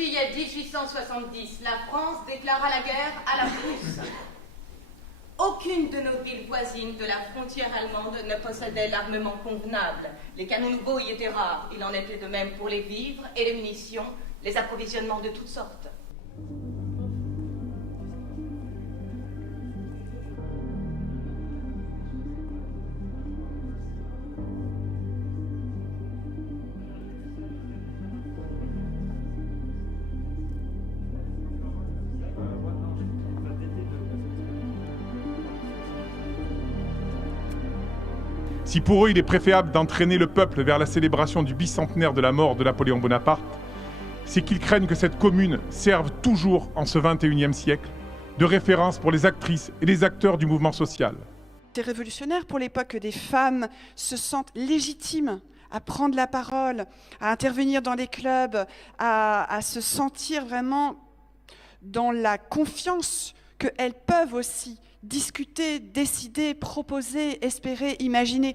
juillet 1870, la France déclara la guerre à la Prusse. Aucune de nos villes voisines de la frontière allemande ne possédait l'armement convenable. Les canons nouveaux y étaient rares. Il en était de même pour les vivres et les munitions, les approvisionnements de toutes sortes. Si pour eux il est préférable d'entraîner le peuple vers la célébration du bicentenaire de la mort de Napoléon Bonaparte, c'est qu'ils craignent que cette commune serve toujours, en ce XXIe siècle, de référence pour les actrices et les acteurs du mouvement social. C'est révolutionnaire pour l'époque que des femmes se sentent légitimes à prendre la parole, à intervenir dans les clubs, à se sentir vraiment dans la confiance qu'elles peuvent aussi discuter, décider, proposer, espérer, imaginer.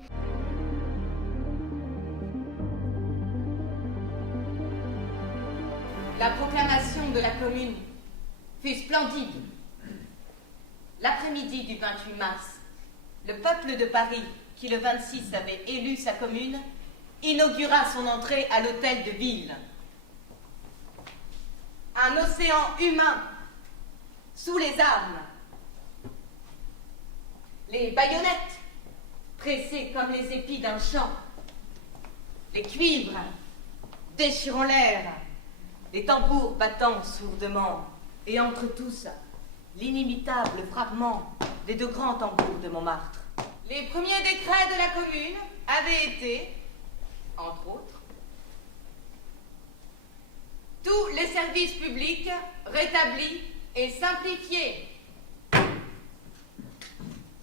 La proclamation de la Commune fut splendide. L'après-midi du 28 mars, le peuple de Paris, qui le 26 avait élu sa commune, inaugura son entrée à l'hôtel de ville. Un océan humain sous les armes. Les baïonnettes, pressées comme les épis d'un champ. Les cuivres, déchirant l'air. Les tambours battant sourdement. Et entre tous, l'inimitable frappement des deux grands tambours de Montmartre. Les premiers décrets de la Commune avaient été, entre autres, tous les services publics rétablis et simplifiés.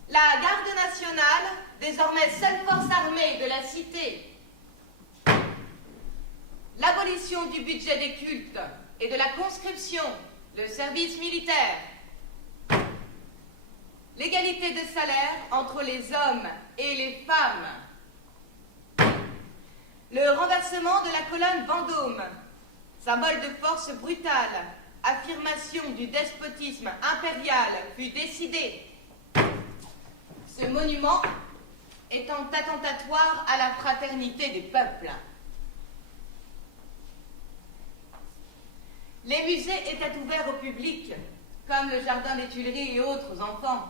La garde nationale, désormais seule force armée de la cité. L'abolition du budget des cultes et de la conscription, le service militaire. L'égalité de salaire entre les hommes et les femmes. Le renversement de la colonne Vendôme, symbole de force brutale, affirmation du despotisme impérial, fut décidé. Ce monument étant attentatoire à la fraternité des peuples. Les musées étaient ouverts au public, comme le jardin des Tuileries et autres enfants.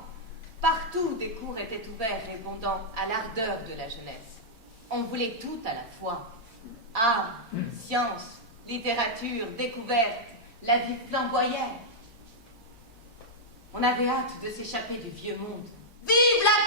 Partout, des cours étaient ouverts répondant à l'ardeur de la jeunesse. On voulait tout à la fois. Art, science, littérature, découverte, la vie flamboyait. On avait hâte de s'échapper du vieux monde. Vive la